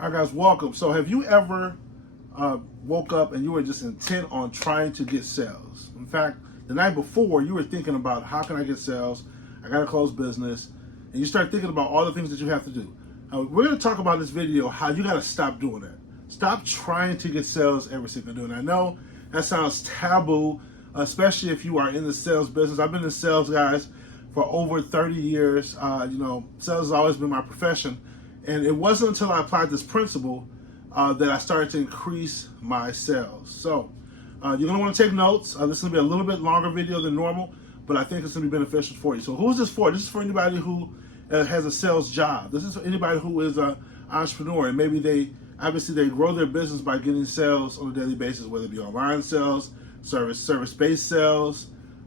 All right, guys, welcome. So, have you ever woke up and you were just intent on trying to get sales? In fact, the night before, you were thinking about how can I get sales? I got to close business. And you start thinking about all the things that you have to do. We're going to talk about in this video how you got to stop doing that. Stop trying to get sales every single day. And I know that sounds taboo, especially if you are in the sales business. I've been in sales, guys, for over 30 years. Sales has always been my profession. And it wasn't until I applied this principle that I started to increase my sales. So you're going to want to take notes. This is going to be a little bit longer video than normal, but I think it's going to be beneficial for you. So who's this for? This is for anybody who has a sales job. This is for anybody who is an entrepreneur, and maybe they grow their business by getting sales on a daily basis, whether it be online sales, service-based sales.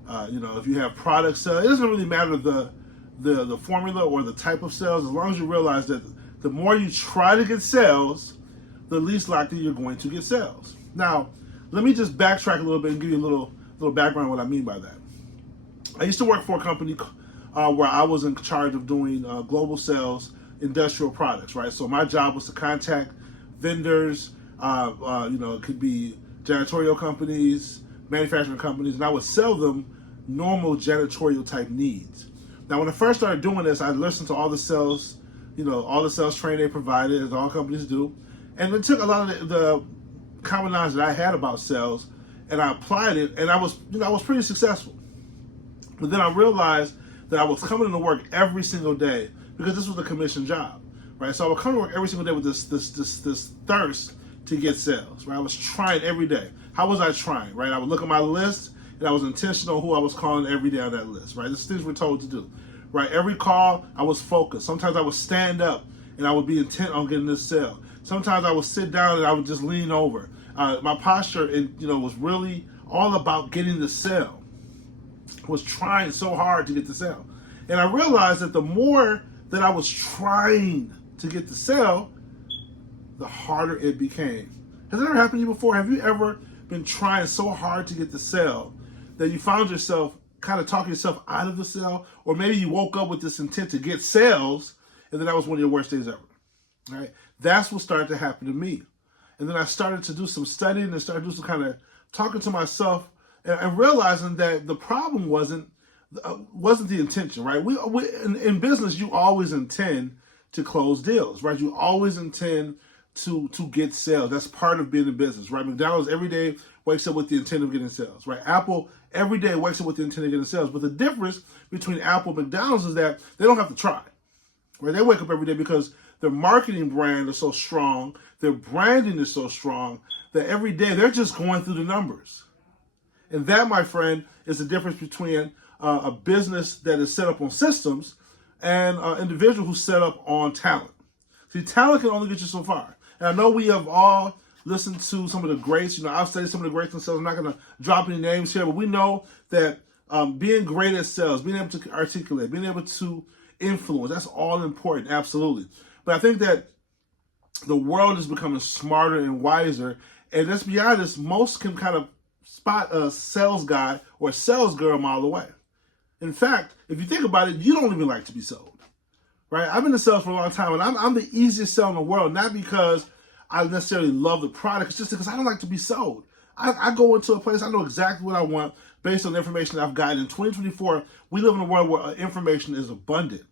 If you have product sales, it doesn't really matter the formula or the type of sales, as long as you realize that the more you try to get sales, the least likely you're going to get sales. Now, let me just backtrack a little bit and give you a little background on what I mean by that. I used to work for a company where I was in charge of doing global sales, industrial products, right? So my job was to contact vendors, it could be janitorial companies, manufacturing companies, and I would sell them normal janitorial type needs. Now, when I first started doing this, I listened to all the sales training they provided, as all companies do, and it took a lot of the common knowledge that I had about sales, and I applied it, and I was pretty successful. But then I realized that I was coming to work every single day because this was a commission job, right? So I would come to work every single day with this thirst to get sales, right? I was trying every day. How was I trying, right? I would look at my list, and I was intentional who I was calling every day on that list, right? This is things we're told to do, right? Every call, I was focused. Sometimes I would stand up, and I would be intent on getting this sale. Sometimes I would sit down, and I would just lean over. My posture, was really all about getting the sale. Was trying so hard to get the sale. And I realized that the more that I was trying to get the sale, the harder it became. Has that ever happened to you before? Have you ever been trying so hard to get the sale that you found yourself kind of talking yourself out of the sale? Or maybe you woke up with this intent to get sales, and then that was one of your worst days ever. Right? That's what started to happen to me. And then I started to do some studying and started to do some kind of talking to myself and realizing that the problem wasn't the intention, right? We in business, you always intend to close deals, right? You always intend to get sales. That's part of being in business, right? McDonald's every day wakes up with the intent of getting sales, right? Apple every day wakes up with the intent of getting sales. But the difference between Apple and McDonald's is that they don't have to try, right? They wake up every day because their marketing brand is so strong, their branding is so strong that every day they're just going through the numbers. And that, my friend, is the difference between a business that is set up on systems and an individual who's set up on talent. See, talent can only get you so far. And I know we have all listened to some of the greats. I've studied some of the greats themselves. I'm not going to drop any names here, but we know that being great at sales, being able to articulate, being able to influence, that's all important, absolutely. But I think that the world is becoming smarter and wiser. And let's be honest, most can kind of spot a sales guy or a sales girl a mile away. In fact, if you think about it, you don't even like to be sold, right? I've been in sales for a long time, and I'm the easiest seller in the world, not because I necessarily love the product, it's just because I don't like to be sold. I go into a place, I know exactly what I want based on the information that I've gotten. In 2024, we live in a world where information is abundant,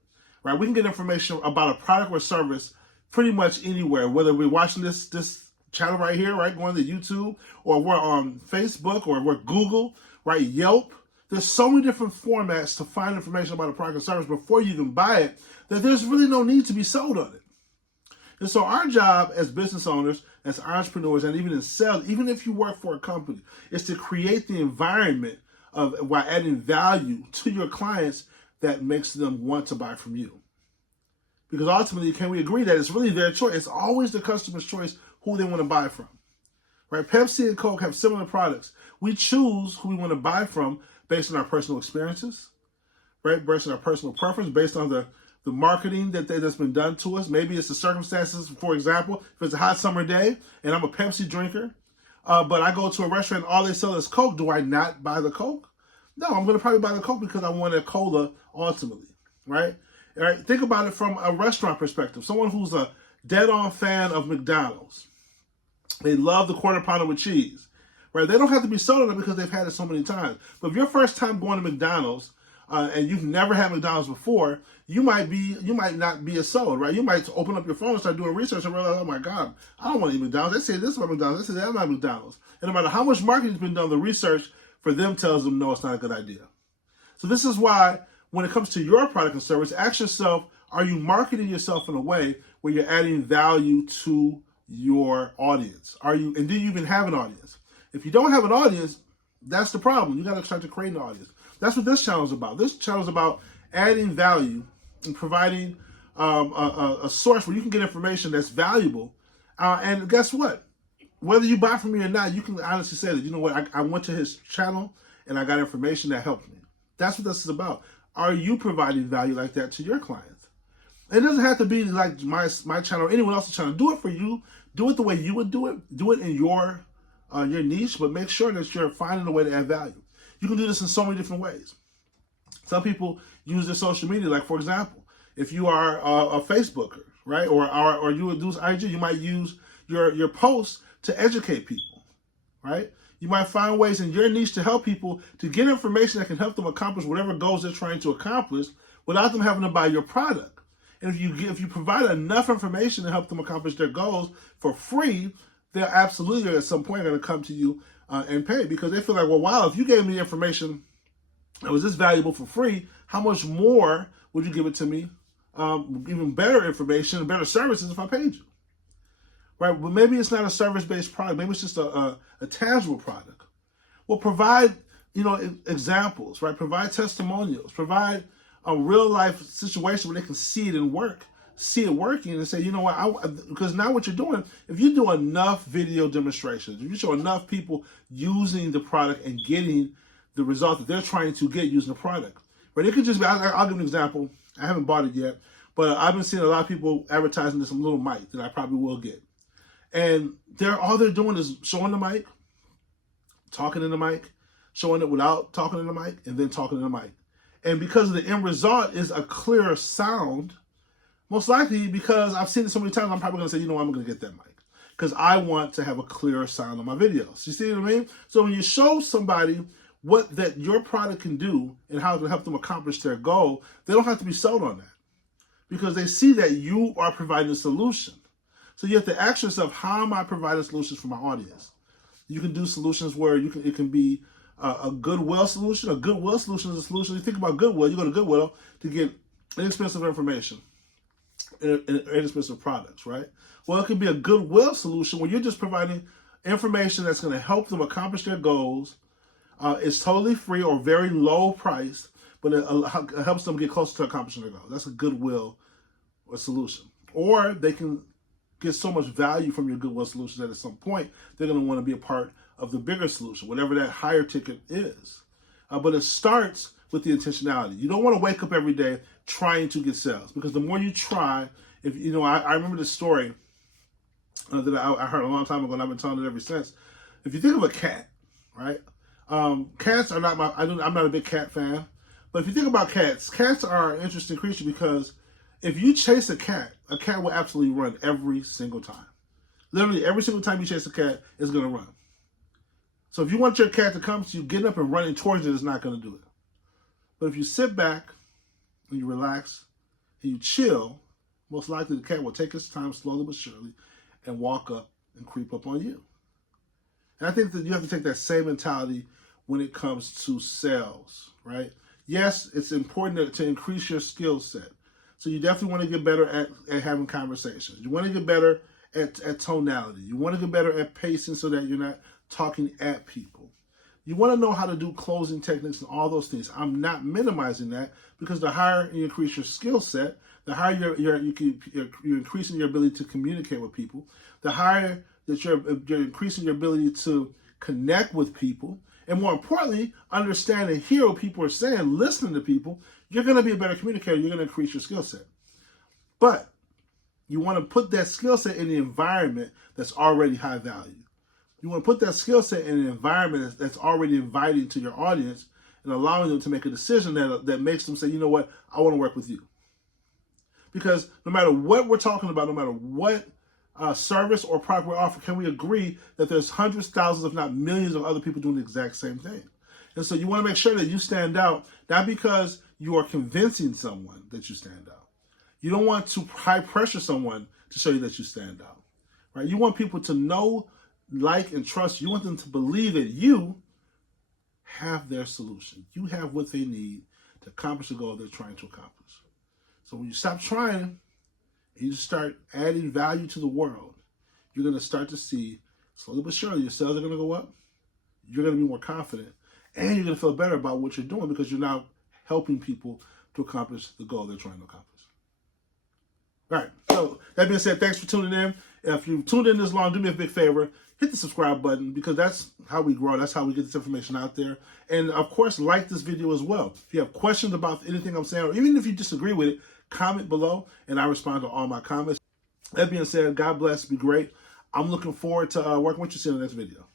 right? We can get information about a product or service pretty much anywhere, whether we're watching this channel right here, right, going to YouTube, or we're on Facebook, or we're Google, right, Yelp. There's so many different formats to find information about a product or service before you can buy it that there's really no need to be sold on it. And so our job as business owners, as entrepreneurs, and even in sales, even if you work for a company, is to create the environment while adding value to your clients that makes them want to buy from you. Because ultimately, can we agree that it's really their choice? It's always the customer's choice who they want to buy from, right? Pepsi and Coke have similar products. We choose who we want to buy from based on our personal experiences, right? Based on our personal preference, based on the marketing that's been done to us. Maybe it's the circumstances. For example, if it's a hot summer day and I'm a Pepsi drinker, but I go to a restaurant and all they sell is Coke, do I not buy the Coke? No, I'm going to probably buy the Coke because I want a cola ultimately, right? All right? Think about it from a restaurant perspective. Someone who's a dead-on fan of McDonald's. They love the quarter pounder with cheese, right? They don't have to be sold on it because they've had it so many times. But if your first time going to McDonald's and you've never had McDonald's before, you might not be as sold, right? You might open up your phone and start doing research and realize, oh my God, I don't want to eat McDonald's. They say this about McDonald's. They say that about McDonald's. And no matter how much marketing has been done, the research for them tells them, no, it's not a good idea. So this is why when it comes to your product and service, ask yourself, are you marketing yourself in a way where you're adding value to your audience? And do you even have an audience? If you don't have an audience, that's the problem. You got to start to create an audience. That's what this channel is about. This channel is about adding value and providing a source where you can get information that's valuable. And guess what? Whether you buy from me or not, you can honestly say that, you know what, I went to his channel and I got information that helped me. That's what this is about. Are you providing value like that to your clients? It doesn't have to be like my channel or anyone else's channel. Do it for you. Do it the way you would do it. Do it in your niche, but make sure that you're finding a way to add value. You can do this in so many different ways. Some people use their social media, like for example, if you are a Facebooker, right, or you would do IG, you might use your posts to educate people, right? You might find ways in your niche to help people to get information that can help them accomplish whatever goals they're trying to accomplish without them having to buy your product. And if you provide enough information to help them accomplish their goals for free, they're absolutely at some point going to come to you and pay, because they feel like, well, wow, if you gave me information that was this valuable for free, how much more would you give it to me? Even better information and better services if I paid you. Right? But maybe it's not a service-based product. Maybe it's just a tangible product. Well, provide, examples, right? Provide testimonials. Provide a real-life situation where they can see it working, and say, you know what, because now what you're doing, if you do enough video demonstrations, if you show enough people using the product and getting the result that they're trying to get using the product, right? It could just be, I'll give an example. I haven't bought it yet, but I've been seeing a lot of people advertising this little mic that I probably will get. And all they're doing is showing the mic, talking in the mic, showing it without talking in the mic, and then talking in the mic. And because the end result is a clearer sound, most likely because I've seen it so many times, I'm probably going to say, you know what, I'm going to get that mic, because I want to have a clearer sound on my videos. You see what I mean? So when you show somebody what that your product can do and how it can help them accomplish their goal, they don't have to be sold on that, because they see that you are providing a solution. So you have to ask yourself, how am I providing solutions for my audience? You can do solutions where it can be a Goodwill solution. A Goodwill solution is a solution. You think about Goodwill, you go to Goodwill to get inexpensive information, inexpensive products, right? Well, it could be a Goodwill solution where you're just providing information that's going to help them accomplish their goals. It's totally free or very low priced, but it helps them get closer to accomplishing their goals. That's a Goodwill solution. Or they can get so much value from your Goodwill solution that at some point they're going to want to be a part of the bigger solution, whatever that higher ticket is. But it starts with the intentionality. You don't want to wake up every day trying to get sales, because the more you try, I remember this story that I heard a long time ago, and I've been telling it ever since. If you think of a cat, right? Cats are not I'm not a big cat fan, but if you think about cats are an interesting creature, because if you chase a cat will absolutely run every single time. Literally every single time you chase a cat, it's going to run. So if you want your cat to come to you, getting up and running towards it is not going to do it. But if you sit back and you relax and you chill, most likely the cat will take its time slowly but surely and walk up and creep up on you. And I think that you have to take that same mentality when it comes to sales, right? Yes, it's important to increase your skill set. So you definitely want to get better at having conversations. You want to get better at tonality. You want to get better at pacing so that you're not talking at people. You want to know how to do closing techniques and all those things. I'm not minimizing that, because the higher you increase your skill set, the higher you're increasing your ability to communicate with people, the higher that you're increasing your ability to connect with people, and more importantly, understand and hear what people are saying, listening to people. You're going to be a better communicator. You're going to increase your skill set. But you want to put that skill set in the environment that's already high value. You want to put that skill set in an environment that's already inviting to your audience and allowing them to make a decision that makes them say, you know what, I want to work with you. Because no matter what we're talking about, no matter what service or product we offer, can we agree that there's hundreds, thousands, if not millions of other people doing the exact same thing? And so you want to make sure that you stand out, not because you are convincing someone that you stand out. You don't want to high pressure someone to show you that you stand out, right? You want people to know, like, and trust. You want them to believe that you have their solution. You have what they need to accomplish the goal they're trying to accomplish. So when you stop trying and you start adding value to the world, you're going to start to see, slowly but surely, your sales are going to go up. You're going to be more confident. And you're going to feel better about what you're doing because you're now helping people to accomplish the goal they're trying to accomplish. All right. So that being said, thanks for tuning in. If you've tuned in this long, do me a big favor. Hit the subscribe button because that's how we grow. That's how we get this information out there. And, of course, like this video as well. If you have questions about anything I'm saying, or even if you disagree with it, comment below, and I respond to all my comments. That being said, God bless. Be great. I'm looking forward to working with you in the next video.